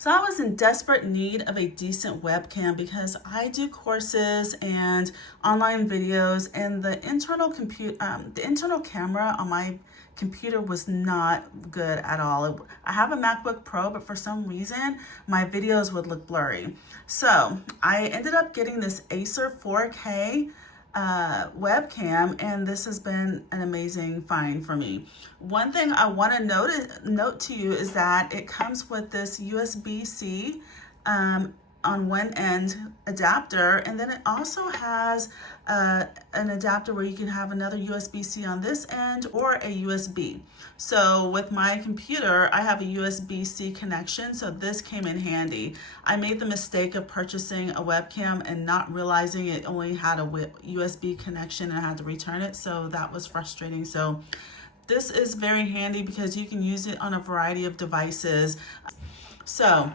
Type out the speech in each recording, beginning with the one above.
So I was in desperate need of a decent webcam because I do courses and online videos, and the internal camera on my computer was not good at all. I have a MacBook Pro, but for some reason my videos would look blurry. So I ended up getting this Acer 4K webcam, and this has been an amazing find for me. One thing I want to note to you is that it comes with this USB-C on one end adapter, and then it also has an adapter where you can have another USB-C on this end or a USB. So with my computer, I have a USB-C connection, so this came in handy. I made the mistake of purchasing a webcam and not realizing it only had a USB connection, and I had to return it, so that was frustrating. So this is very handy because you can use it on a variety of devices. So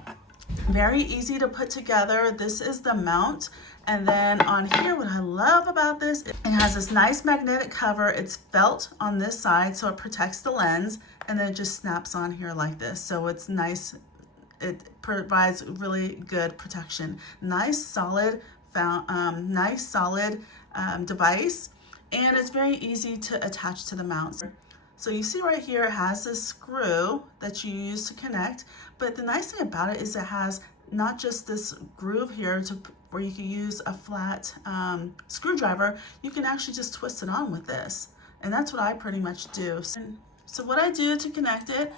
very easy to put together. This is the mount, and then on here, what I love about this, it has this nice magnetic cover. It's felt on this side, so it protects the lens, and then it just snaps on here like this. So it's nice. It provides really good protection. Nice solid device, and it's very easy to attach to the mount. So you see right here, it has this screw that you use to connect, but the nice thing about it is it has not just this groove here where you can use a flat screwdriver. You can actually just twist it on with this, and that's what I pretty much do. So what I do to connect it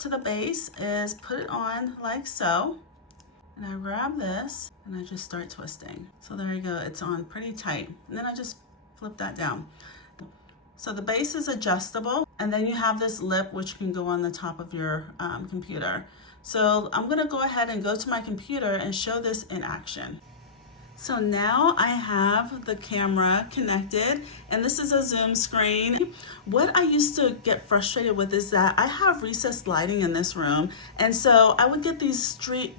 to the base is put it on like so, and I grab this and I just start twisting. So there you go, it's on pretty tight, and then I just flip that down. So the base is adjustable, and then you have this lip which can go on the top of your computer. So I'm gonna go ahead and go to my computer and show this in action. So now I have the camera connected, and this is a zoom screen. What I used to get frustrated with is that I have recessed lighting in this room, and so I would get these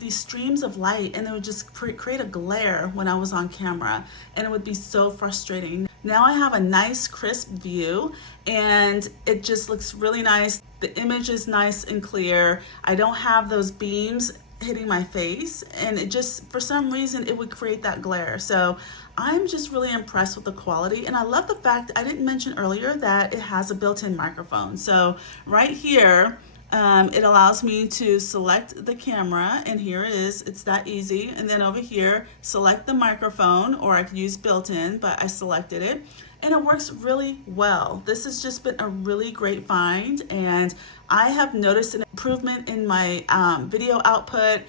streams of light, and it would just create a glare when I was on camera, and it would be so frustrating. Now I have a nice crisp view, and it just looks really nice. The image is nice and clear. I don't have those beams hitting my face, and it just, for some reason, it would create that glare. So I'm just really impressed with the quality, and I love the fact, I didn't mention earlier, that it has a built-in microphone. So right here, it allows me to select the camera, and here it is. It's that easy. And then over here, select the microphone, or I could use built-in, but I selected it, and it works really well. This has just been a really great find, and I have noticed an improvement in my video output.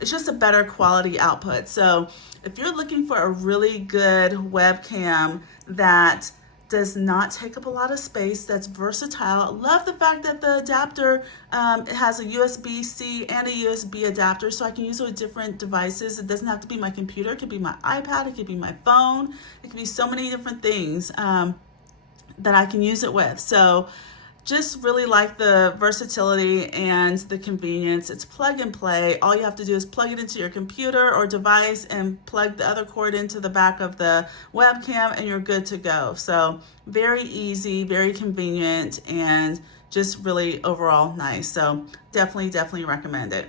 It's just a better quality output. So if you're looking for a really good webcam that does not take up a lot of space, that's versatile. Love the fact that the adapter, it has a USB-C and a USB adapter, so I can use it with different devices. It doesn't have to be my computer. It could be my iPad, it could be my phone, it could be so many different things that I can use it with. So just really like the versatility and the convenience. It's plug and play. All you have to do is plug it into your computer or device and plug the other cord into the back of the webcam, and you're good to go. So very easy, very convenient, and just really overall nice. So definitely recommend it.